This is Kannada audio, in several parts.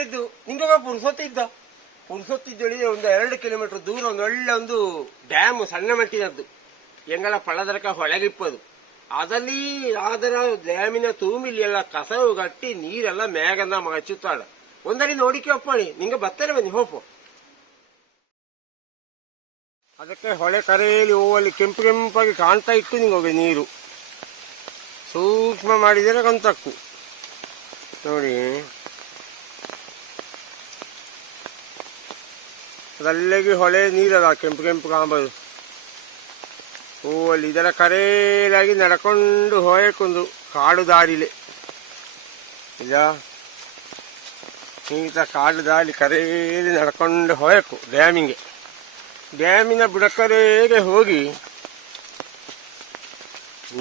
ಹೇಳಿದ್ದು ನಿಂಗೆ ಪುರುಸೊತ್ತಿದ್ದ? ಪುರುಸೊತ್ತಿದ್ದೇಳಿ ಒಂದು ಎರಡು ಕಿಲೋಮೀಟರ್ ದೂರ ಒಂದು ಒಳ್ಳೆ ಒಂದು ಡ್ಯಾಮ್ ಸಣ್ಣ ಮಟ್ಟಿನದ್ದು. ಎಂಗಳ ಪಳ್ಳದರಕ ಹೊಳಗಿಪ್ಪದು. ಅದಲ್ಲಿ ಅದರ ಡ್ಯಾಮಿನ ತೂಮಿಲಿ ಎಲ್ಲ ಕಸವು ಗಟ್ಟಿ ನೀರೆಲ್ಲ ಮೇಗಂದ ಮಚ್ಚುತ್ತಾಳ ಒಂದರಿ ನೋಡಿಕೆ ಒಪ್ಪಣಿ, ನಿಂಗೆ ಬತ್ತಲೆ ಬನ್ನಿ, ಹೋಪು. ಅದಕ್ಕೆ ಹೊಳೆ ಕರೆಯಲ್ಲಿ ಹೂವಲ್ಲಿ ಕೆಂಪು ಕೆಂಪಾಗಿ ಕಾಣ್ತಾ ಇತ್ತು ನಿಂಗೆ ನೀರು. ಸೂಕ್ಷ್ಮ ಮಾಡಿದರೆ ಕಂತಕ್ಕು. ನೋಡಿ. ಅದಲ್ಲಿಗೆ ಹೊಳೆ ನೀರದ ಕೆಂಪು ಕೆಂಪು ಕಾಂಬದು. ಹೂವಲ್ಲಿ ಇದರ ಕರೇಲಾಗಿ ನಡ್ಕೊಂಡು ಹೋಯಕೊಂದು ಕಾಡು ದಾರಿಲೆ. ಇಲ್ಲ ಇಂಥ ಕಾಡು ದಾರಿ ಕರೇಲಿ ನಡ್ಕೊಂಡು ಹೋಯಕು ಡ್ಯಾಮಿಗೆ. ಡ್ಯಾಮಿನ ಬುಡಕರೆಗೆ ಹೋಗಿ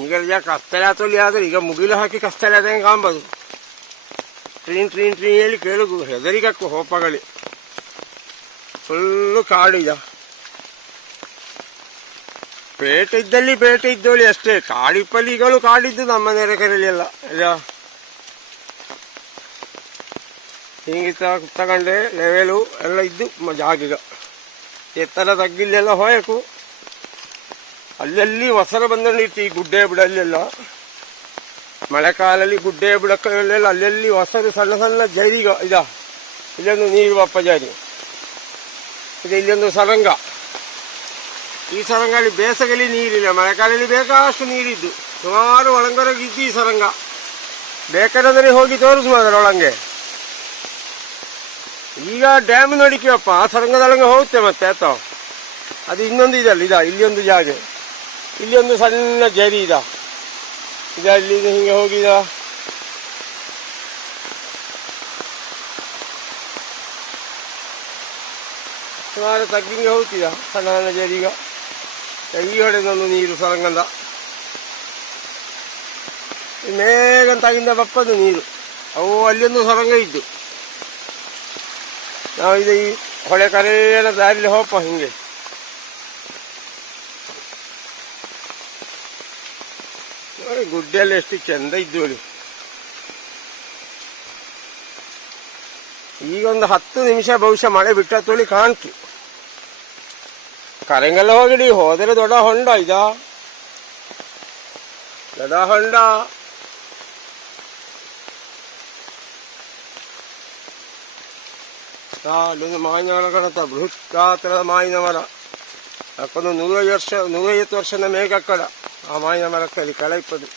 ಈಗ ಕಸ್ತಲೆ ಆತಲ್ಲಿ ಆದ್ರೆ ಈಗ ಮುಗಿಲು ಹಾಕಿ ಕಸ್ತಲೆ ಆದಂಗೆ ಕಾಂಬದು. ಟ್ರೀನ್ ಟ್ರೀನ್ ಟ್ರೀನ್ ಹೇಳಿ ಕೇಳುಗು ಹೆದರಿಗಕ್ಕು ಹೋಪಗಳಿ. ಫುಲ್ಲು ಕಾಡು ಇದ. ಪೇಟೆ ಇದ್ದಲ್ಲಿ ಪೇಟೆ ಇದ್ದೋಳಿ ಅಷ್ಟೇ. ಕಾಡಿಪ್ಪಲಿಗಳು ಕಾಡಿದ್ದು ನಮ್ಮ ನೆರೆಕರಲ್ಲಿ ಎಲ್ಲ ಇಲ್ಲ. ಹಿಂಗೆ ತಗೊಂಡೆ ಲೆವೆಲು ಎಲ್ಲ ಇದ್ದು ಜಾಗೀಗ. ಎತ್ತರ ತಗ್ಗಿಲ್ಲೆಲ್ಲ ಹೋಯಕು ಅಲ್ಲಲ್ಲಿ ಹೊಸರ ಬಂದಿರ್ತಿ ಈ ಗುಡ್ಡೆ ಬುಡಲ್ಲೆಲ್ಲ. ಮಳೆಕಾಲಲ್ಲಿ ಗುಡ್ಡೆ ಬಿಡಕ್ಕೆಲ್ಲ ಅಲ್ಲೆಲ್ಲಿ ಹೊಸರು ಸಣ್ಣ ಸಣ್ಣ ಜೈರಿಗ ಇದ. ಇಲ್ಲೊಂದು ನೀರು ಬಪ್ಪ ಜಾರಿ. ಇದು ಇಲ್ಲೊಂದು ಸರಂಗ ಈ ಸರಂಗಲ್ಲಿ ಬೇಸಗೆಲಿ ನೀರಿಲ್ಲ ಮಳೆಗಾಲದಲ್ಲಿ ಬೇಕಾಷ್ಟು ನೀರಿದ್ದು ಸುಮಾರು ಒಳಂಗರಗಿದ್ದು ಈ ಸರಂಗ ಬೇಕಾದ್ರೆ ಹೋಗಿ ತೋರಿಸುವ ಅದರೊಳಂಗೆ ಈಗ ಡ್ಯಾಮ್ ನಡಿಕೆಯಪ್ಪ ಆ ಸರಂಗದೊಳಗೆ ಹೋಗುತ್ತೆ ಮತ್ತೆ ಆತ ಅದು ಇನ್ನೊಂದು ಇದಲ್ಲ ಇದ ಇಲ್ಲಿ ಒಂದು ಜಾಗ ಇಲ್ಲಿ ಒಂದು ಸಣ್ಣ ಜರಿ ಇದ ಇದ ಇಲ್ಲಿ ಹಿಂಗೆ ಹೋಗಿದ ಸುಮಾರು ತಗ್ಗಿಂಗೆ ಹೋಗ್ತಿದ ಸಣ್ಣ ಸಣ್ಣ ಜರೀಗ ಈ ಹೊಡೆದೊಂದು ನೀರು ಸರಂಗಂದ ಮೇಗಂತಾಗಿಂದ ಬಪ್ಪದು ನೀರು ಅವು ಅಲ್ಲೊಂದು ಸರಂಗ ಇದ್ದು ನಾವು ಇದು ಈ ಹೊಳೆ ಕರೆಯಲ್ಲ ದಾರಿಲಿ ಹೋಪ ಹಿಂಗೆ ನೋಡಿ ಗುಡ್ಡೆಲ್ಲ ಎಷ್ಟು ಚಂದ ಇದ್ದು ನೋಡಿ ಈಗ ಒಂದು ಹತ್ತು ನಿಮಿಷ ಬಹುಶಃ ಮಳೆ ಬಿಟ್ಟ ತೊಳಿ ಕಾಣ್ತು ಕರೆಂಗೆಲ್ಲ ಹೋಗಿಡಿ ಹೋದರೆ ದೊಡ್ಡ ಹೊಂಡ ಇದ ದೊಡ್ಡ ಹೊಂಡ ಆ, ಅಲ್ಲೊಂದು ಮಾವಿನ ಮರ ಕಾಣುತ್ತ ಬೃಹತ್ ಗಾತ್ರದ ಮಾವಿನ ಮರ ಅಕ್ಕೊಂದು ನೂರೈವತ್ತು ವರ್ಷ ನೂರೈವತ್ತು ವರ್ಷದ ಮೇಗಕ್ಕಡ ಆ ಮಾವಿನ ಮರಕ್ಕಲ್ಲಿ ಕೆಳ ಇಪ್ಪದು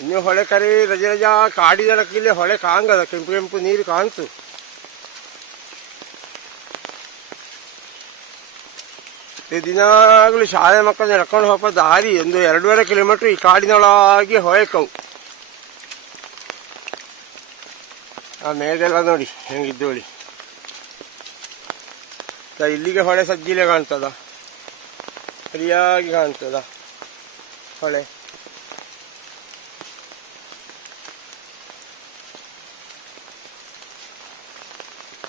ಇನ್ನು ಹೊಳೆ ಕರೆ ರಜ ರಜಾ ಕಾಡಿದಳಕ್ಕಿಲ್ಲಿ ಹೊಳೆ ಕಾಂಗದ ಕೆಂಪು ಕೆಂಪು ನೀರು ಕಾಣ್ತು ಈ ದಿನಾಗಲೂ ಶಾಲೆ ಮಕ್ಕಳು ನಡ್ಕೊಂಡು ಹೋಗೋ ದಾರಿ ಒಂದು ಎರಡೂವರೆ ಕಿಲೋಮೀಟ್ರ್ ಈ ಕಾಡಿನೊಳಗೆ ಹೋಯಕವು. ಆ ಮೇಲೆಲ್ಲ ನೋಡಿ ಹೆಂಗಿದ್ದೋಳಿ ಇಲ್ಲಿಗೆ ಹೊಳೆ ಸಜ್ಜಿಲೆ ಕಾಣ್ತದ? ಸರಿಯಾಗಿ ಕಾಣ್ತದ? ಹೊಳೆ.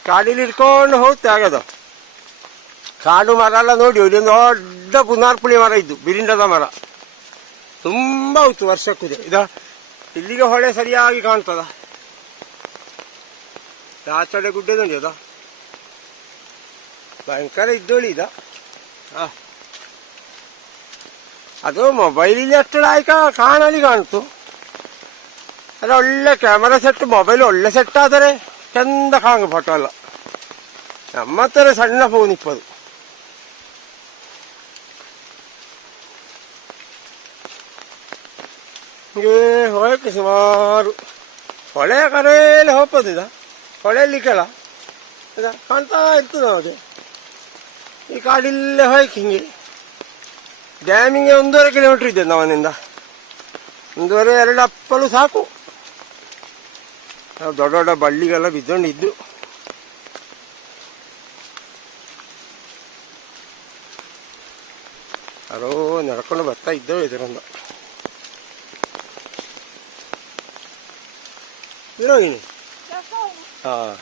ಕಾಡಿಲಿ ಇಟ್ಕೊಂಡು ಹೋಗ್ತಾ ಆಗದ? ಕಾಡು ಮರ ಎಲ್ಲ ನೋಡಿ, ಒಂದು ದೊಡ್ಡ ಪುನಾರ್ಪುಳಿ ಮರ ಇದ್ದು, ಬಿರಿಂಡದ ಮರ. ತುಂಬಾ ಉತ್ತು ವರ್ಷಕ್ಕಿದೆ ಇದ, ಇಲ್ಲಿಗೆ ಹೊಳೆ ಸರಿಯಾಗಿ ಕಾಣ್ತದ? ಆಚಡೆ ಗುಡ್ಡೆ ನೋಡಿ ಅದ ಭಯಂಕರ ಇದ್ದೋಳಿ ಇದ. ಅದು ಮೊಬೈಲಿಗೆ ಅಷ್ಟು ಲಾಯ್ಕ ಕಾಣಲಿ ಕಾಣ್ತು. ಅದು ಒಳ್ಳೆ ಕ್ಯಾಮರಾ ಸೆಟ್ ಮೊಬೈಲ್ ಒಳ್ಳೆ ಸೆಟ್ ಆದರೆ ಚಂದ ಕಾಣು ಫೋಟೋ ಎಲ್ಲ ನಮ್ಮ ಹತ್ರ ಸಣ್ಣ ಫೋನ್ ಇಪ್ಪದು. ಹಿಂಗೆ ಹೋಗಕ್ಕೆ ಸುಮಾರು ಹೊಳೆ ಕರೆಯಲ್ಲಿ ಹೋಗ್ಬೋದಿದ? ಇದ ಹೊಳೆಯಲ್ಲಿ ಕೆಳ ಇದ ಕಾಣ್ತಾ ಇರ್ತದೆ ಅದು. ಈ ಕಾಡಿಲ್ಲೇ ಹೋಯ್ಕೆ ಹಿಂಗೆ. ಡ್ಯಾಮಿಗೆ ಒಂದೂವರೆ ಕಿಲೋಮೀಟರ್ ಇದೆ ನಮ್ಮನಿಂದ ಒಂದೂವರೆ, ಎರಡು ಅಪ್ಪಲು ಸಾಕು. ನಾವು ದೊಡ್ಡ ದೊಡ್ಡ ಬಳ್ಳಿಗೆಲ್ಲ ಬಿದ್ದೊಂಡಿದ್ದು. ಯಾರೋ ನಡ್ಕೊಂಡು ಬರ್ತಾ ಇದ್ದೇವೆ ಇದರಿಂದ ಹೀರೋಯಿನ್ ಹಾಂ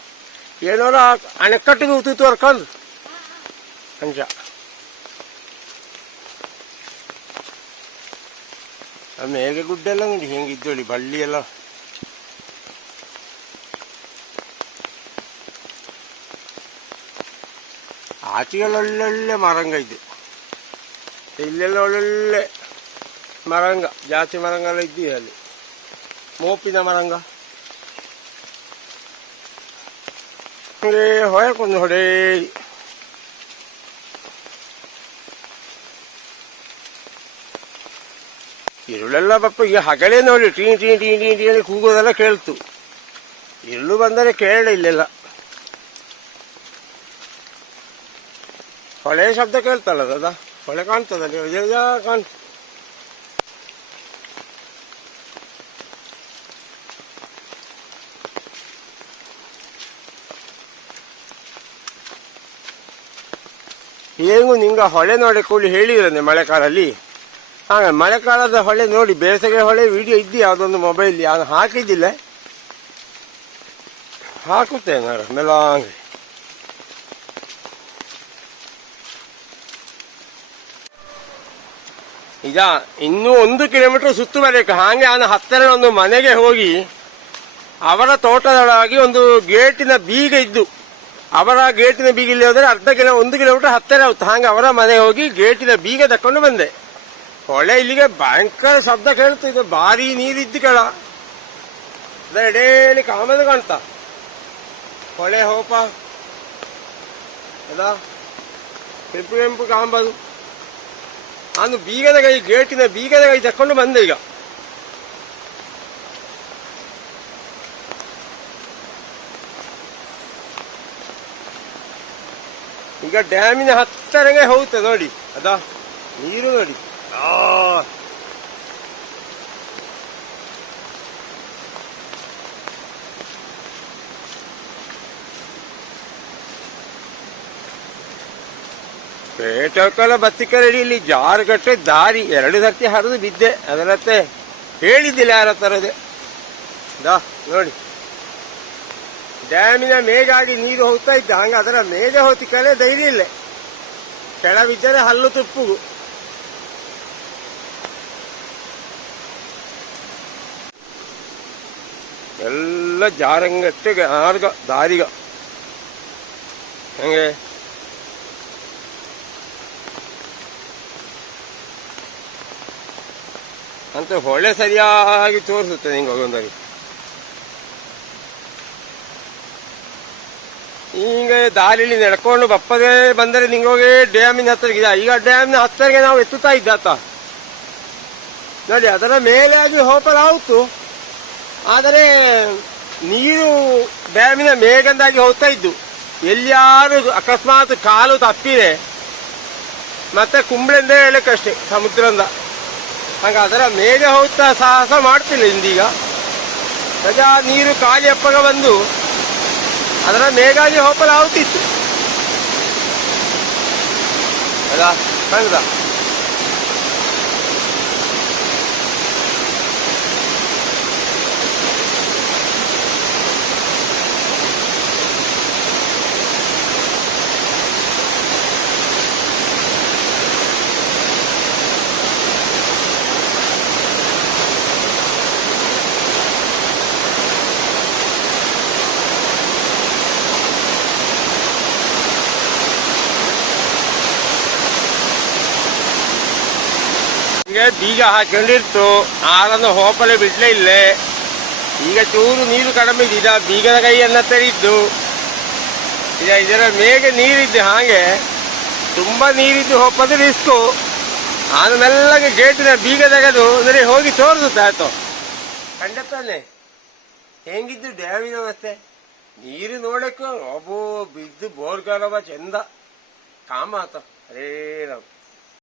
ಏನೋರ ಅಣೆಕಟ್ಟಿಗೆ ಹೋಗ್ತಿತ್ತು ಅವ್ರ ಕಂದು ಹಂಗ ಮೇಘ ಗುಡ್ಡ ಎಲ್ಲ ನೋಡಿ ಹೆಂಗಿದ್ದೋಳಿ ಬಳ್ಳಿ ಎಲ್ಲ ಆಚೆಗೆಲ್ಲ ಒಳ್ಳೊಳ್ಳೆ ಮರಂಗ ಇದೆ ಇಲ್ಲೆಲ್ಲ ಒಳ್ಳೊಳ್ಳೆ ಮರಂಗ ಜಾತಿ ಮರಂಗ ಎಲ್ಲ ಇದ್ದೀವಿ ಅಲ್ಲಿ ಮೋಪಿನ ಮರಂಗ ಹೊಯಕೊಂದು ಹೊಡೆ. ಇರುಳೆಲ್ಲ ಪಪ್ಪ ಈಗ ಹಗಲೇ ನೋಡಿ, tea tea tea tea tea ಅಂತ ಕೂಗೋದೆಲ್ಲ ಕೇಳ್ತು. ಇರುಳು ಬಂದರೆ ಕೇಳ ಇಲ್ಲೆಲ್ಲ. ಹೊಳೆ ಶಬ್ದ ಕೇಳ್ತಲ್ಲ ದಾದಾ? ಹೊಳೆ ಕಾಣ್ತದ? ಕಾಣ್ತ ಹೇಗೂ ನಿಂಗ ಹೊಳೆ ನೋಡಿ ಕೂಡಿ ಹೇಳಿದ್ರೆ ಮಳೆಕಾಲಲ್ಲಿ ಹಾಗೆ ಮಳೆಕಾಲದ ಹೊಳೆ ನೋಡಿ ಬೇಸಿಗೆ ಹೊಳೆ ವಿಡಿಯೋ ಇದ್ದು ಯಾವುದೊಂದು ಮೊಬೈಲ್ ಯಾವ್ದು ಹಾಕಿದ್ದಿಲ್ಲ? ಹಾಕುತ್ತೇನೆ ಮೆಲಾಂಗ್ ಈಗ ಇನ್ನೂ ಒಂದು ಕಿಲೋಮೀಟರ್ ಸುತ್ತು ಬರಬೇಕು ಹಾಗೆ ಅವನ ಹತ್ತಿರ ಒಂದು ಮನೆಗೆ ಹೋಗಿ, ಅವರ ತೋಟದೊಳಗಾಗಿ ಒಂದು ಗೇಟಿನ ಬೀಗ ಇದ್ದು ಅವರ ಗೇಟಿನ ಬೀಗ ಇಲ್ಲಿ ಹೋದರೆ ಅರ್ಧ ಕಿಲೋ, ಒಂದು ಕಿಲೋಮೀಟರ್ ಹತ್ತಿರ ಆಗುತ್ತೆ ಹಾಗೆ ಅವರ ಮನೆಗೆ ಹೋಗಿ ಗೇಟಿನ ಬೀಗ ತಕೊಂಡು ಬಂದೆ. ಹೊಳೆ ಇಲ್ಲಿಗೆ ಭಯಂಕರ ಶಬ್ದ ಕೇಳ್ತಿದೆ ಭಾರಿ ನೀರಿದ್ದು ಕೆಳ. ಎಡೇಲಿ ಕಾಮದ ಕಾಣ್ತಾ. ಹೊಳೆ ಹೋಪ. ಅದ? ಕೆಂಪು ಕೆಂಪು ಕಾಂಬದು. ನಾನು ಬೀಗದ ಕೈ, ಗೇಟಿನ ಬೀಗದ ಕೈ ತಕೊಂಡು ಬಂದೆ ಈಗ. ಈಗ ಡ್ಯಾಮಿನ ಹತ್ತರಂಗೆ ಹೋಗುತ್ತೆ ನೋಡಿ. ಅದ? ನೀರು ನೋಡಿ. ಆ. ಪೇಟಕಲ ಬತ್ತಿಕರಡಿ ಇಲ್ಲಿ ಜಾರುಗಟ್ಟೆ ದಾರಿ ಎರಡು ಸರ್ತಿ ಹರಿದು ಬಿದ್ದೆ. ಅದರತ್ತೆ ಹೇಳಿದ್ದಿಲ್ಲ ಯಾರ ತರದೆ ದಾ, ನೋಡಿ. ಡ್ಯಾಮಿನ ಮೇಗಾಗಿ ನೀರು ಹೋಗ್ತಾ ಇದ್ದ. ಹಂಗ ಅದರ ಮೇಲೆ ಹೋತಿಕಲೆ ಧೈರ್ಯ ಇಲ್ಲ. ಕೆಳ ಬಿದ್ದರೆ ಹಲ್ಲು ತುಪ್ಪು ಎಲ್ಲ ಜಾರಂಗಟ್ಟೆಗೆ ಆರ್ಗ ದಾರಿಗ. ಹಂಗೆ? ಅಂತ ಹೊಳೆ ಸರಿಯಾಗಿ ತೋರಿಸುತ್ತೆ ನಿಂಗೆ ಒಂದೊಂದಾಗಿ ಈಗ ದಾರಿಲಿ ನಡ್ಕೊಂಡು ಬಪ್ಪದೇ ಬಂದರೆ ನಿಂಗೆ ಹೋಗಿ ಡ್ಯಾಮಿನ ಹತ್ತಿರ ಈಗ ಡ್ಯಾಮಿನ ಹತ್ತಿರಗೆ ನಾವು ಎತ್ತುತ್ತಾ ಇದ್ದಾತ ನೋಡಿ, ಅದರ ಮೇಲೆ ಆಗಿ ಆಯಿತು. ಆದರೆ ನೀರು ಡ್ಯಾಮಿನ ಮೇಗಂದಾಗಿ ಹೋಗ್ತಾ ಇದ್ದು. ಎಲ್ಲಿಯಾರು ಅಕಸ್ಮಾತ್ ಕಾಲು ತಪ್ಪಿದೆ. ಮತ್ತೆ ಅಂದೇ ಹೇಳಕ್ಕಷ್ಟೇ ಸಮುದ್ರದಿಂದ ಹಾಗೆ ಅದರ ಮೇಲೆ ಹೋಗ್ತಾ ಸಾಹಸ ಮಾಡ್ತಿಲ್ಲ ಇಂದೀಗ. ರಜಾ ನೀರು ಖಾಲಿ ಅಪ್ಪಗ ಬಂದು ಅದರ ಮೇಗಾಗಿ ಹೋಗಲಾಗುತ್ತಿತ್ತು ಅಲ್ಲ ಕಂದ ಬೀಗ ಹಾಕೊಂಡಿರ್ತು. ಆರನ್ನು ಹೋಪಲೆ ಬಿಡ್ಲೇ ಇಲ್ಲೇ. ಈಗ ಚೂರು ನೀರು ಕಡಿಮೆ ಇದೆ. ಬೀಗದ ಕೈಯನ್ನ ತೆರೆಯಿದ್ದು. ಈಗ ಇದರ ಮೇಗೆ ನೀರಿದ್ದು ಹಾಗೆ ತುಂಬಾ ನೀರಿದ್ದು ಹೋಪದ ರಿಸ್ಕು ನಾನು ಮೆಲ್ಲಗೆ ಗೇಟಿನ ಬೀಗ ತೆಗೆದು ಅಂದರೆ ಹೋಗಿ ತೋರಿಸುತ್ತೆ ತಾತು ಖಂಡತಾನೆ ಹೆಂಗಿದ್ದು ಡ್ಯಾಮಿನ ವ್ಯವಸ್ಥೆ? ನೀರು ನೋಡಕ್ಕೂ ಒಬ್ಬ ಬಿದ್ದು ಬೋರ್ಗಾಲವ ಚೆಂದ. ಕಾಮ ಆತ. ಅರೇ ರಾಮ್